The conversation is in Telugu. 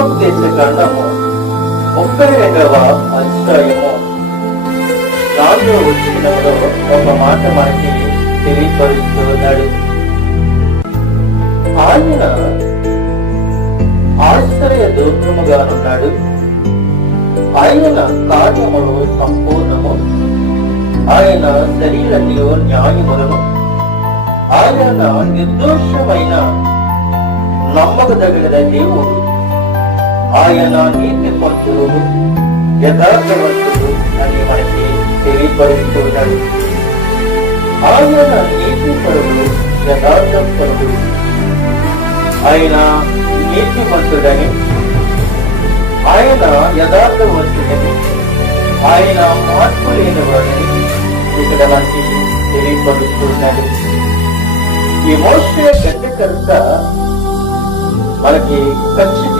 ద్వితీయోపదేశ కాండము 32వ అధ్యాయము 4వ వచనంలో ఒక మాట మనకి తెలియపరుస్తూ ఉన్నాడు. ఆయన ఆశ్రయ దుర్గముగానున్నాడు, ఆయన కార్యములు సంపూర్ణము, ఆయన శరీరంలో న్యాయములను, ఆయన నిర్దోషమైన నమ్మకదగిన దేవుడు, ఆయన నీతి పంతులు యథార్థవంతుడు అని మనకి తెలియపరుస్తున్నాడు. ఆయన నీతి పరుడు యథార్థపరుడు, ఆయన నీతిమంతుడని, ఆయన యథార్థవంతుడని, ఆయన మార్పు లేనివాడని ఇక్కడ మనకి తెలియపరుస్తున్నాడు. ఈ మోషే గడ్డకర్త మనకి ఖచ్చితంగా